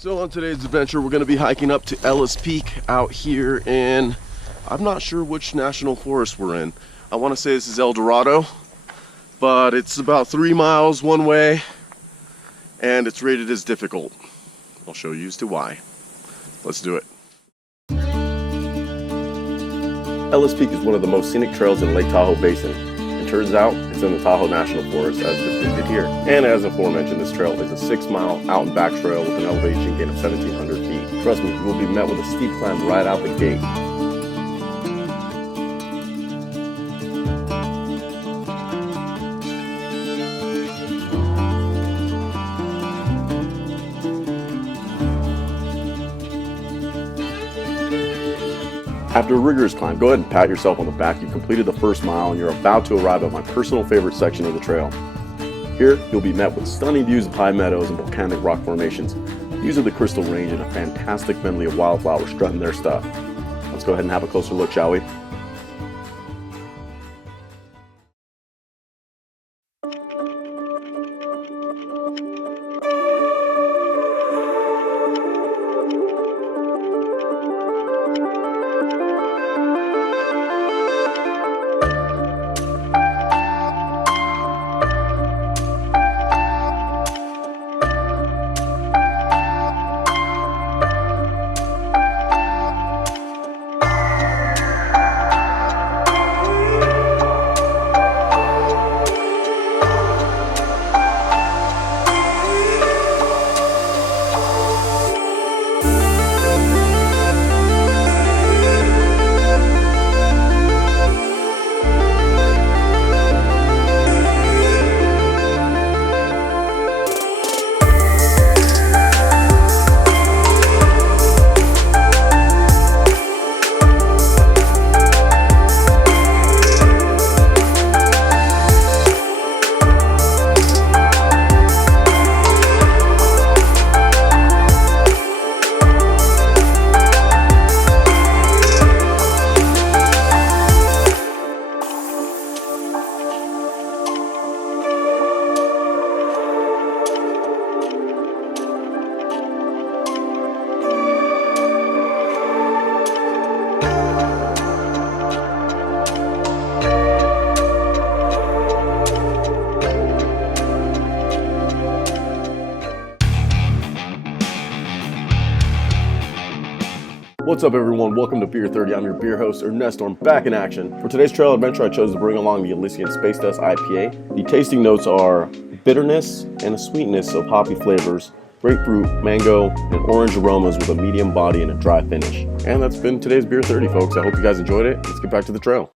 So on today's adventure, we're going to be hiking up to Ellis Peak out here in, I'm not sure which national forest we're in. I want to say this is El Dorado, but it's about 3 miles one way, and it's rated as difficult. I'll show you as to why. Let's do it. Ellis Peak is one of the most scenic trails in Lake Tahoe Basin. It turns out it's in the Tahoe National Forest as depicted here. And as aforementioned, this trail is a 6-mile out and back trail with an elevation gain of 1,700 feet. Trust me, you will be met with a steep climb right out the gate. After a rigorous climb, go ahead and pat yourself on the back. You've completed the first mile and you're about to arrive at my personal favorite section of the trail. Here, you'll be met with stunning views of high meadows and volcanic rock formations. These are the Crystal Range and a fantastic medley of wildflowers strutting their stuff. Let's go ahead and have a closer look, shall we? What's up everyone, welcome to Beer 30. I'm your beer host, Ernestorm, back in action. For today's trail adventure, I chose to bring along the Elysian Space Dust IPA. The tasting notes are bitterness and a sweetness of hoppy flavors, grapefruit, mango, and orange aromas with a medium body and a dry finish. And that's been today's Beer 30, folks. I hope you guys enjoyed it. Let's get back to the trail.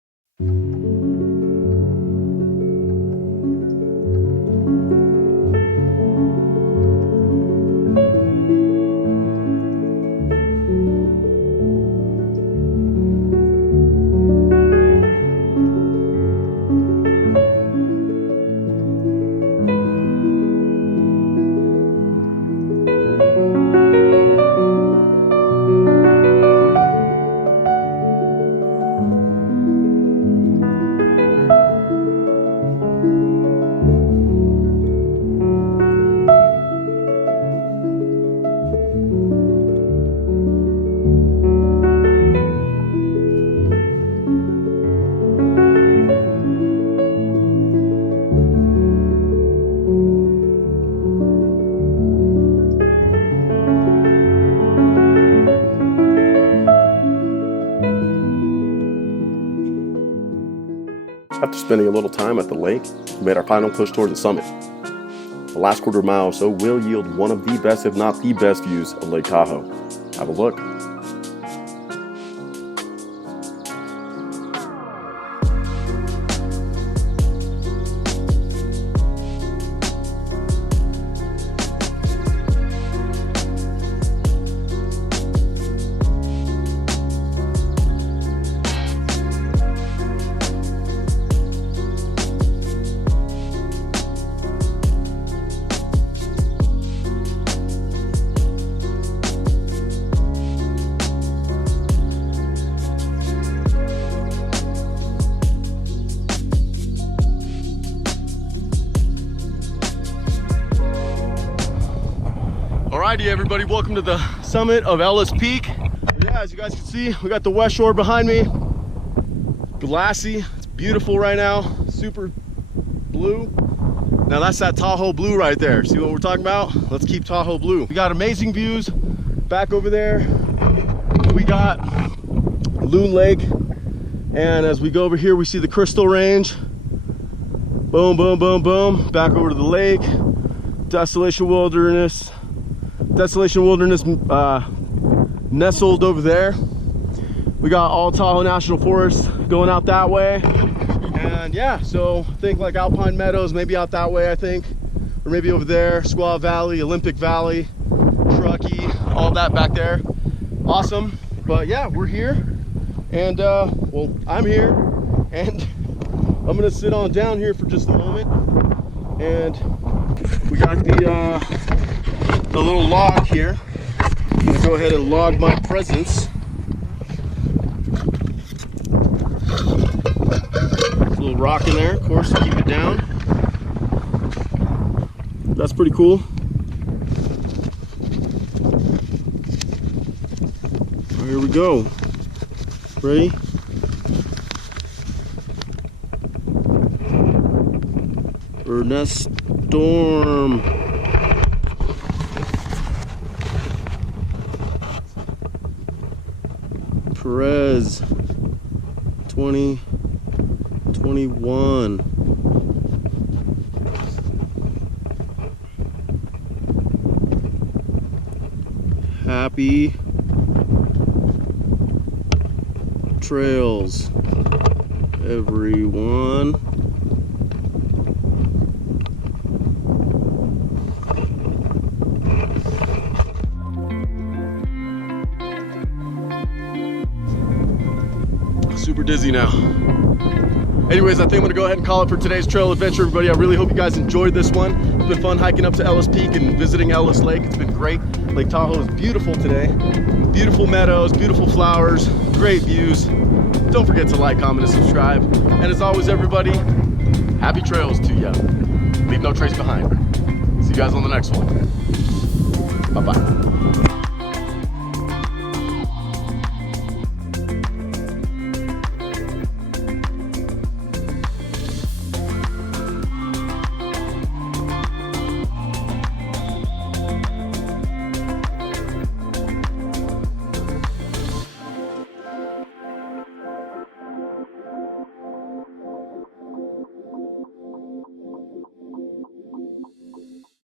After spending a little time at the lake, we made our final push toward the summit. The last quarter mile or so will yield one of the best, if not the best, views of Lake Tahoe. Have a look. Alrighty everybody, welcome to the summit of Ellis Peak. Yeah, as you guys can see, we got the west shore behind me. Glassy, it's beautiful right now, super blue. Now that's that Tahoe blue right there. See what we're talking about? Let's keep Tahoe blue. We got amazing views back over there. We got Loon Lake, and as we go over here, we see the Crystal Range. Boom, boom, boom, boom. Back over to the lake. Desolation Wilderness nestled over there. We got all Tahoe National Forest going out that way. And yeah, so I think like Alpine Meadows, maybe out that way, I think. Or maybe over there, Squaw Valley, Olympic Valley, Truckee, all that back there. Awesome. But yeah, we're here. And well, I'm here. And I'm gonna sit on down here for just a moment. And we got the little log here. I'm gonna go ahead and log my presence. There's a little rock in there, of course, to keep it down. That's pretty cool. Right, here we go. Ready? Ernestorm. Perez 2021. Happy trails, everyone. Super dizzy now. Anyways, I think I'm gonna go ahead and call it for today's trail adventure, everybody. I really hope you guys enjoyed this one. It's been fun hiking up to Ellis Peak and visiting Ellis Lake. It's been great. Lake Tahoe is beautiful today. Beautiful meadows, beautiful flowers, great views. Don't forget to like, comment, and subscribe. And as always, everybody, happy trails to you. Leave no trace behind. See you guys on the next one. Bye-bye.